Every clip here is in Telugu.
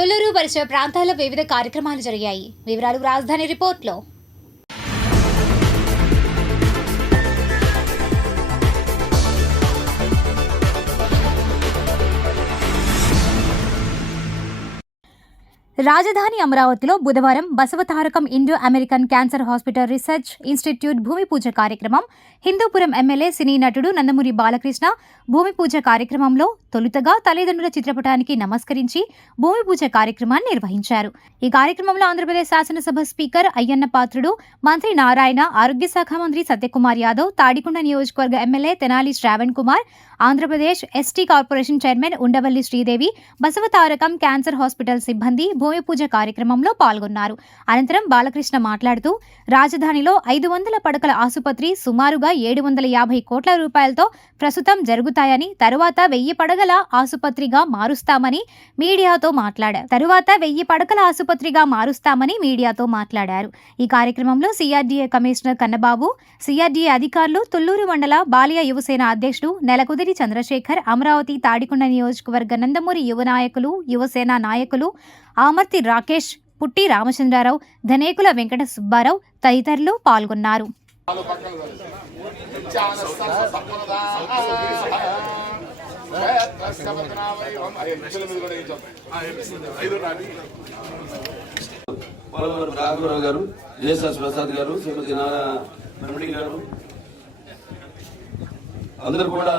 తుళ్లూరు పరిసర ప్రాంతాల్లో వివిధ కార్యక్రమాలు జరిగాయి. వివరాలు రాజధాని రిపోర్ట్లో. రాజధాని అమరావతిలో బుధవారం Basavatarakam Indo American cancer hospital research institute భూమి పూజ కార్యక్రమం. హిందూపురం ఎమ్మెల్యే సినీ నటుడు నందమూరి బాలకృష్ణ భూమి పూజ కార్యక్రమంలో తొలుతగా తల్లిదండ్రుల చిత్రపటానికి నమస్కరించి భూమి పూజ కార్యక్రమాన్ని నిర్వహించారు. ఈ కార్యక్రమంలో ఆంధ్రప్రదేశ్ శాసనసభ స్పీకర్ అయ్యన్న పాత్రుడు, మంత్రి నారాయణ, ఆరోగ్య శాఖ మంత్రి సత్యకుమార్ యాదవ్, తాడికొండ నియోజకవర్గ MLA Tenali Shravan Kumar, Andhra Pradesh ST corporation chairman Undavalli Sridevi, Basavatarakam cancer hospital సిబ్బంది భూమి పూజ కార్యక్రమంలో పాల్గొన్నారు. అనంతరం బాలకృష్ణ మాట్లాడుతూ రాజధానిలో 500 పడకల ఆసుపత్రి సుమారుగా 750 కోట్ల రూపాయలతో ప్రస్తుతం జరుగుతాయని, తరువాత 1000 పడకల ఆసుపత్రిగా మారుస్తామని మీడియాతో మాట్లాడారు. ఈ కార్యక్రమంలో సిఆర్డీఏ కమిషనర్ కన్నబాబు, సిఆర్డీఏ అధికారులు, తుళ్లూరు మండల బాలియ యువసేన అధ్యక్షుడు నెలకుదిరి చంద్రశేఖర్, అమరావతి తాడికొండ నియోజకవర్గ నందమూరి యువ నాయకులు, యువసేన నాయకులు ఆమర్తి రాకేష్, పుట్టి రామచంద్రారావు, ధనేకుల వెంకట సుబ్బారావు తదితరులు పాల్గొన్నారు. రాఘవరావు గారు, జయశాస్ ప్రసాద్ గారు, శ్రీమతి నారాయణ గారు, అందరూ కూడా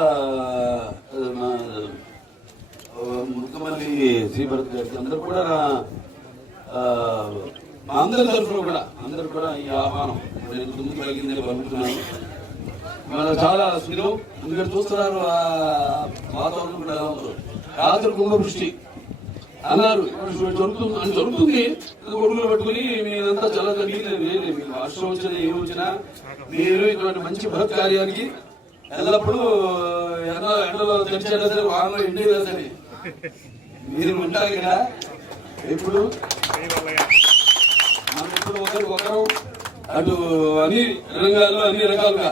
ముఖ్యమంత్రి శ్రీభరత్ గారికి అందరూ కూడా అందరి తరఫున కూడా ఈ ఆహ్వానం నేను ముందుకు కలిగిందని పంపుతున్నాను. ఇవాళ చాలా సులువు ఎందుకంటే చూస్తున్నారు, వాతావరణం కూడా ఎలా ఉందో. రాత్రి కుంభవృష్టి అన్నారు, జరుగుతుంది కొడుకులు పట్టుకుని మీరంతా చాలా నీళ్ళు లేదు. మీకు వర్షం వచ్చినా ఏమి వచ్చినా మీరు ఇటువంటి మంచి బృహత్ కార్యానికి ఎల్లప్పుడూ ఎండలో తెరిచేలా సరే, వానలో ఎండేలా సరే మీరు ఉంటారు కదా. ఎప్పుడు మనం ఇప్పుడు ఒకరు అటు అన్ని రంగాల్లో అన్ని రకాలుగా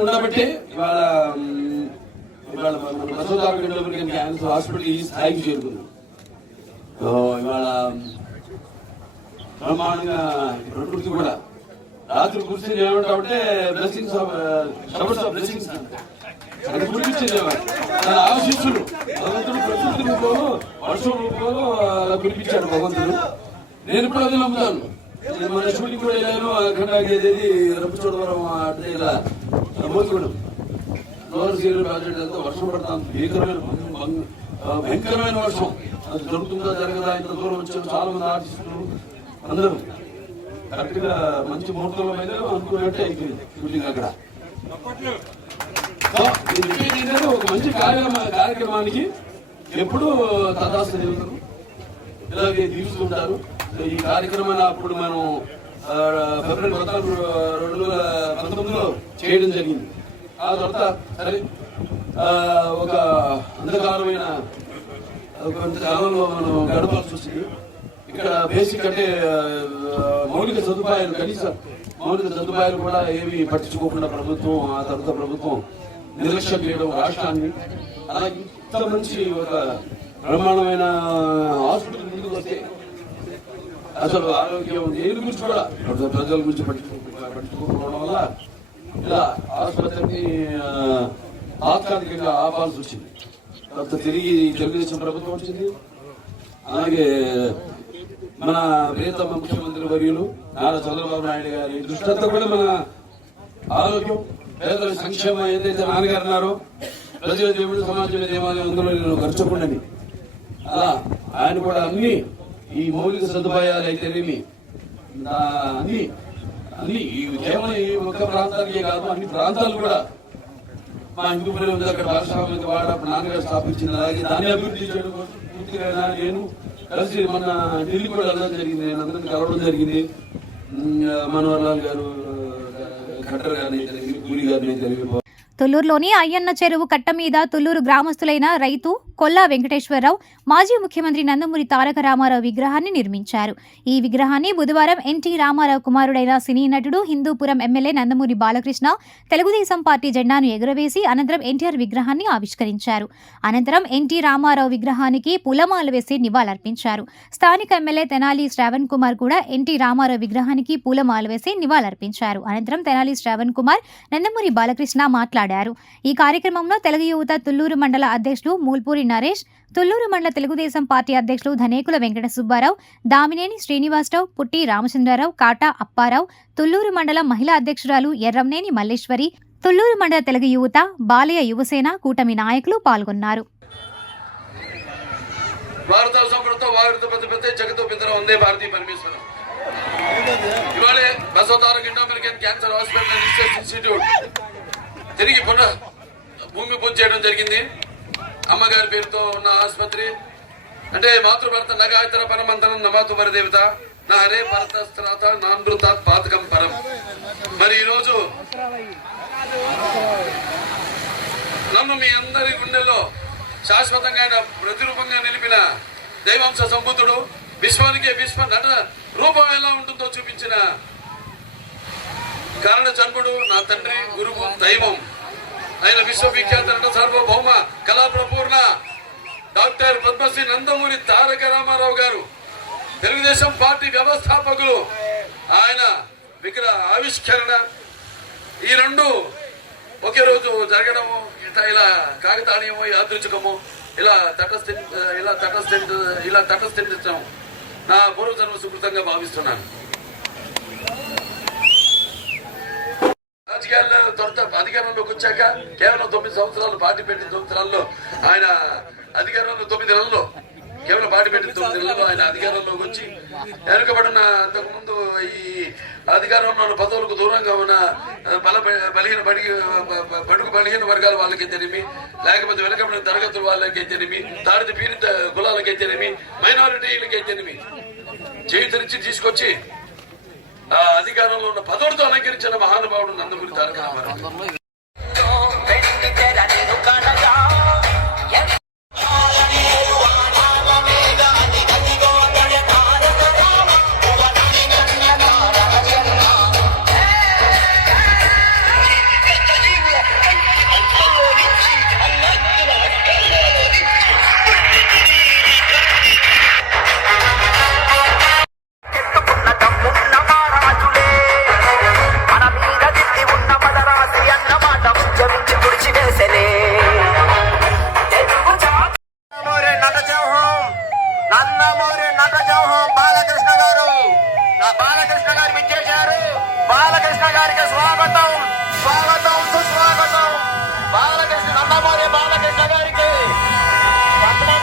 ఉండబట్టే ఇవాళ మన బసవతారకం క్యాన్సర్ హాస్పిటల్ ఈ స్థాయికి చేరుకుంది. ఇవాళ బ్రహ్మాండంగా ప్రకృతి కూడా రాత్రి కూర్చొని ఏమంటామంటే బ్లెస్సింగ్స్ షవర్స్ ఆఫ్ బ్లెస్సింగ్స్ అది కురిపించేవారు. తన ఆశీస్సులు భగవంతుడు ప్రకృతి రూపంలో, వర్షం రూపంలో కురిపించాడు భగవంతుడు. నేను ఇప్పుడు అది నమ్ముతాను. నేను మన షూటింగ్ కూడా వెళ్ళాను, అఖండాగేది రంపచోడవరం అంటే ఇలా మోతిగూడెం లోవర్ సీరియల్ ప్రాజెక్ట్ అంతా వర్షం పడతాను. భయంకరమైన వర్షం. అది జరుగుతుందా జరగదా, ఇంత దూరం వచ్చారు చాలా మంది ఆర్టిస్టులు అందరూ కరెక్ట్ గా మంచి ముహూర్తంలో మీద అనుకున్నట్టే అయిపోయింది షూటింగ్ అక్కడ. ఒక మంచి కార్యక్రమానికి ఎప్పుడు తదాస్తు దేవతలు ఇలాగే దీవిస్తుంటారు. ఈ కార్యక్రమాన్ని అప్పుడు మనం ఫిబ్రవరి 14, 2019లో చేయడం జరిగింది. ఆ తర్వాత సరే ఒక అంధకారమైన కొంతకాలంలో మనం గడపాల్సి వచ్చింది. ఇక్కడ బేసిక్ అంటే మౌలిక సదుపాయాలు, కనీస మౌలిక సదుపాయాలు కూడా ఏమి పట్టించుకోకుండా ప్రభుత్వం, ఆ తర్వాత ప్రభుత్వం నిర్లక్ష్యం చేయడం రాష్ట్రాన్ని. అలాగే ఇంత మంచి ఒక బ్రహ్మాండమైన హాస్పిటల్ ముందుకు వస్తే అసలు ఆరోగ్యం దేని గురించి కూడా ప్రజల గురించి పట్టించుకోకపోవడం వల్ల ఇలా ఆసుపత్రిని తాత్కాలికంగా ఆపాల్సి వచ్చింది. తర్వాత తిరిగి తెలుగుదేశం ప్రభుత్వం వచ్చింది. అలాగే మన ప్రియతమ ముఖ్యమంత్రి వర్యులు నారా చంద్రబాబు నాయుడు గారి దృష్టి అంతా కూడా మన ఆరోగ్యం, పేదల సంక్షేమం ఏదైతే నాన్నగారు అన్నారో, ప్రజల దేవుడు సమాజం దేవాలయం అందులో నేను ఖర్చుకుండని, అలా ఆయన కూడా అన్ని ఈ మౌలిక సదుపాయాలు అయితేనేమి అన్ని కేవలం ఈ ఒక్క ప్రాంతానికే కాదు, అన్ని ప్రాంతాలు కూడా మా హిందూపురం ఉంది, అక్కడ పారిశ్రామిక వాడ నాన్నగారు స్థాపించింది. అలాగే దాన్ని అభివృద్ధి చేయడం పూర్తిగా నేను కలిసి మన ఢిల్లీ కూడా వెళ్ళడం జరిగింది. నేను అందరినీ కలవడం జరిగింది. మనోహర్లాల్ గారు, ఖట్టర్ గారిని తెలియదు, పూరి గారిని తెలియదు. తుళ్లూరులోని అయ్యన్న చెరువు కట్ట మీద తుళ్లూరు గ్రామస్తులైన రైతు కొల్లా వెంకటేశ్వరరావు మాజీ ముఖ్యమంత్రి నందమూరి తారక రామారావు విగ్రహాన్ని నిర్మించారు. ఈ విగ్రహాన్ని బుధవారం ఎన్టీ రామారావు కుమారుడైన సినీ నటుడు హిందూపురం ఎమ్మెల్యే నందమూరి బాలకృష్ణ తెలుగుదేశం పార్టీ జెండాను ఎగురవేసి అనంతరం ఎన్టీఆర్ విగ్రహాన్ని ఆవిష్కరించారు. అనంతరం ఎన్టీ రామారావు విగ్రహానికి పూలమాల వేసి నివాళులర్పించారు. స్థానిక ఎమ్మెల్యే తెనాలి శ్రావణ్ కుమార్ కూడా ఎన్టీ రామారావు విగ్రహానికి పూలమాల వేసి నివాళులర్పించారు. అనంతరం తెనాలి శ్రావణ్ కుమార్, నందమూరి బాలకృష్ణ మాట్లాడారు. ఈ కార్యక్రమంలో తెలుగు యువత తుళ్లూరు మండల అధ్యక్షులు మూల్పూరి నరేష్, తుళ్లూరు మండల తెలుగుదేశం పార్టీ అధ్యక్షులు ధనేకుల వెంకట సుబ్బారావు, దామినేని శ్రీనివాసరావు, పుట్టి రామచంద్రరావు, కాటా అప్పారావు, తుళ్లూరు మండలం మహిళా అధ్యక్షురాలు ఎర్రంనేని మల్లేశ్వరి, తుళ్లూరు మండల తెలుగు యువత, బాలయ యువసేన కూటమి నాయకులు పాల్గొన్నారు. తిరిగి పునః భూమి పూజ చేయడం జరిగింది. అమ్మగారి పేరుతో ఉన్న ఆసుపత్రి అంటే మాతృభర్త నగాయతర పరమంతరం నమాతు పరదేవత నా హరే భరతస్త్రాత నానృతాత్ పాతకం పరం. మరి ఈరోజు నన్ను మీ అందరి గుండెల్లో శాశ్వతంగా ఆయన ప్రతిరూపంగా నిలిపిన దైవాంశ సంబుద్ధుడు, విశ్వానికి విశ్వ నట రూపం ఎలా ఉంటుందో చూపించిన కారణ జన్ముడు, నా తండ్రి, గురువు, దైవం ఆయన విశ్వవిఖ్యాత నట సార్వభౌమ కళా ప్రపూర్ణ డాక్టర్ పద్మశ్రీ నందమూరి తారక రామారావు గారు, తెలుగుదేశం పార్టీ వ్యవస్థాపకులు. ఆయన విగ్రహ ఆవిష్కరణ ఈ రెండు ఒకే రోజు జరగడము ఇలా కాకతాళీయమో యాదృచ్ఛికమో ఇలా తటస్థించడం నా పూర్వజన్మ సుకృతంగా భావిస్తున్నాను. రాజకీయాల్లో అధికారంలోకి వచ్చాక కేవలం 9 సంవత్సరాలు పార్టీ పెట్టిన 9 నెలల్లో ఆయన అధికారంలో 9 నెలల్లో కేవలం పార్టీ పెట్టిన 9 నెలల్లో ఆయన అధికారంలోకి వచ్చి వెనుకబడిన అంతకుముందు ఈ అధికారంలో ఉన్న పదవులకు దూరంగా ఉన్న బడుగు బలహీన వర్గాల వాళ్ళకైతేనేమి, లేకపోతే వెనుకబడిన తరగతుల వాళ్ళకైతేనేమి, దారిత పీడిత కులాలకైతేనేమి, మైనారిటీలకైతేనేమి చేతులిచ్చి తీసుకొచ్చి ఆ అధికారంలో ఉన్న పదవులతో అలంకరించిన మహానుభావుడు నందమూరి తారక రామారావు. బాలకృష్ణ గారు విచ్చేశారు. బాలకృష్ణ గారికి స్వాగతం, స్వాగతం, సుస్వాగతం. బాలకృష్ణ నందమూరి బాలకృష్ణ గారికి